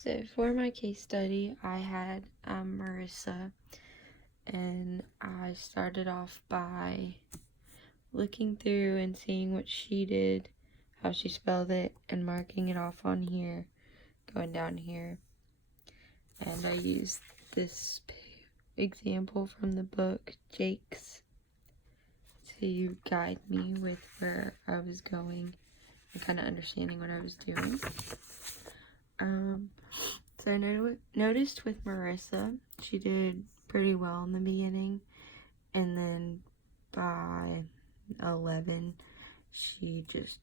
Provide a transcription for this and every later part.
So for my case study, I had Marissa, and I started off by looking through and seeing what she did, how she spelled it, and marking it off on here, going down here. And I used this example from the book Jakes to guide me with where I was going and kind of understanding what I was doing. So I noticed with Marissa, she did pretty well in the beginning, and then by 11, she just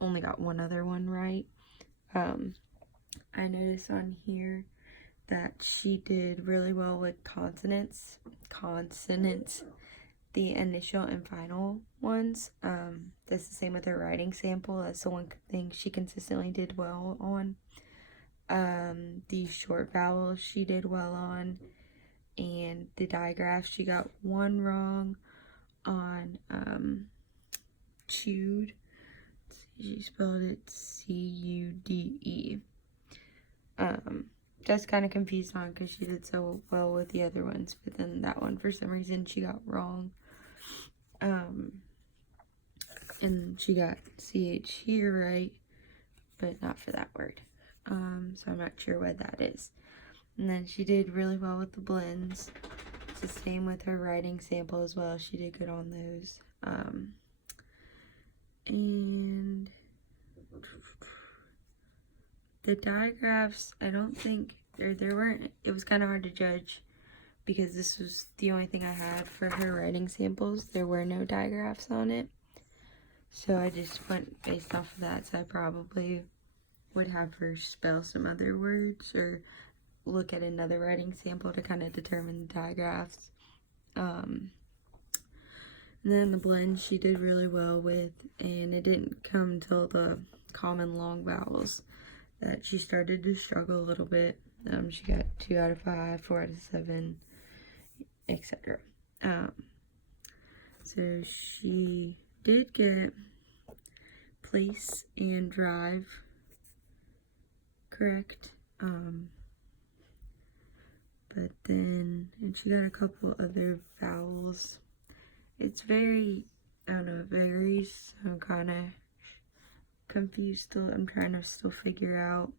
only got one other one right. I noticed on here that she did really well with consonants, the initial and final ones. That's the same with her writing sample. That's the one thing she consistently did well on. The short vowels she did well on, and the digraphs she got one wrong on. Chewed, she spelled it C-U-D-E. Just kind of confused on because she did so well with the other ones, but then that one for some reason she got wrong. And she got CH here right, but not for that word. So I'm not sure what that is. And then she did really well with the blends. It's the same with her writing sample as well. She did good on those. And the digraphs, I don't think, there weren't, it was kind of hard to judge because this was the only thing I had for her writing samples. There were no digraphs on it. So I just went based off of that. So I probably would have her spell some other words or look at another writing sample to kind of determine the digraphs. And then the blend she did really well with, and it didn't come until the common long vowels that she started to struggle a little bit. She got 2 out of 5, 4 out of 7, etc. So she did get place and drive correct, but then, and she got a couple other vowels. It's very, I don't know, it varies, so I'm kind of confused still. I'm trying to still figure out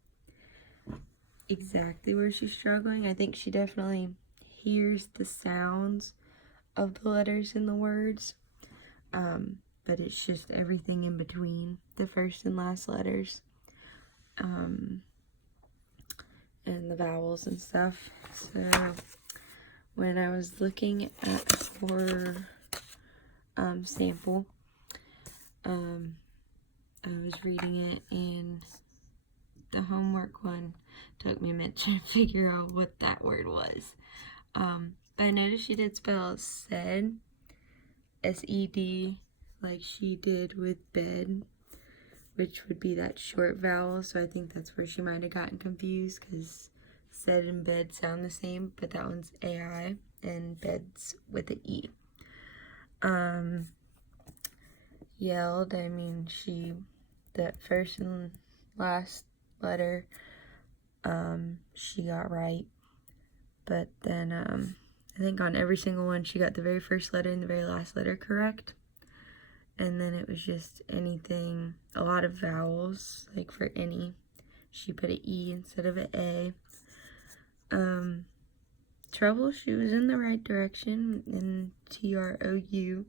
exactly where she's struggling. I think she definitely hears the sounds of the letters in the words, but it's just everything in between the first and last letters, and the vowels and stuff. So when I was looking at her sample, I was reading it, and the homework one took me a minute to figure out what that word was. But I noticed she did spell said, S-E-D, like she did with bed, which would be that short vowel. So I think that's where she might have gotten confused, because said and bed sound the same, but that one's A-I, and bed's with an E. Yelled, I mean, that first and last letter, she got right, but then, I think on every single one, she got the very first letter and the very last letter correct, and then it was just anything, a lot of vowels, like for any, she put an E instead of an A. Trouble, she was in the right direction, in T-R-O-U,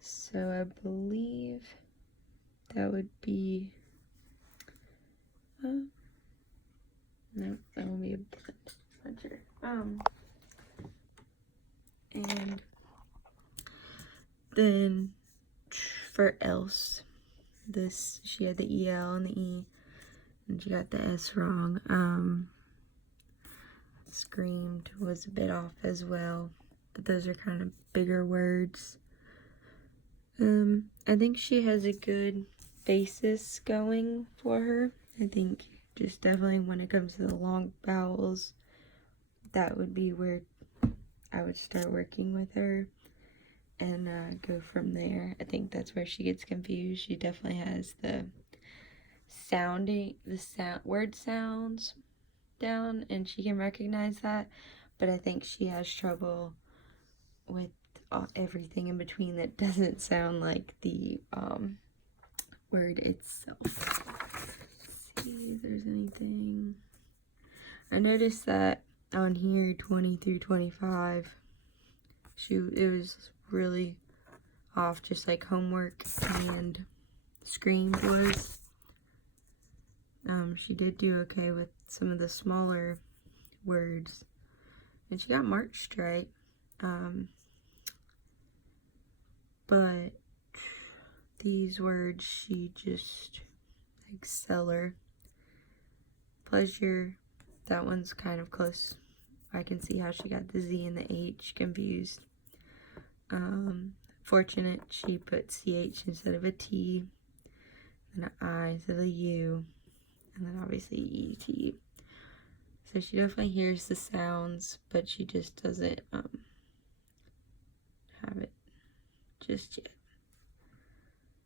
so I believe that would be, no, that would be a blend, not sure. And then for else, this, she had the E-L and the E, and she got the S wrong. Screamed was a bit off as well, but those are kind of bigger words. I think she has a good basis going for her. I think just definitely when it comes to the long vowels, that would be where I would start working with her and go from there. I think that's where she gets confused. She definitely has the word sounds down and she can recognize that, but I think she has trouble with everything in between that doesn't sound like the word itself. Let's see if there's anything. I noticed that on here 20 through 25 it was really off, just like homework and screamed was. She did do okay with some of the smaller words, and she got marched right. But these words, she just, like cellar, pleasure, that one's kind of close. I can see how she got the Z and the H confused. Fortunate, she put CH instead of a T, and an I instead of a U, and then obviously ET. So she definitely hears the sounds, but she just doesn't have it just yet.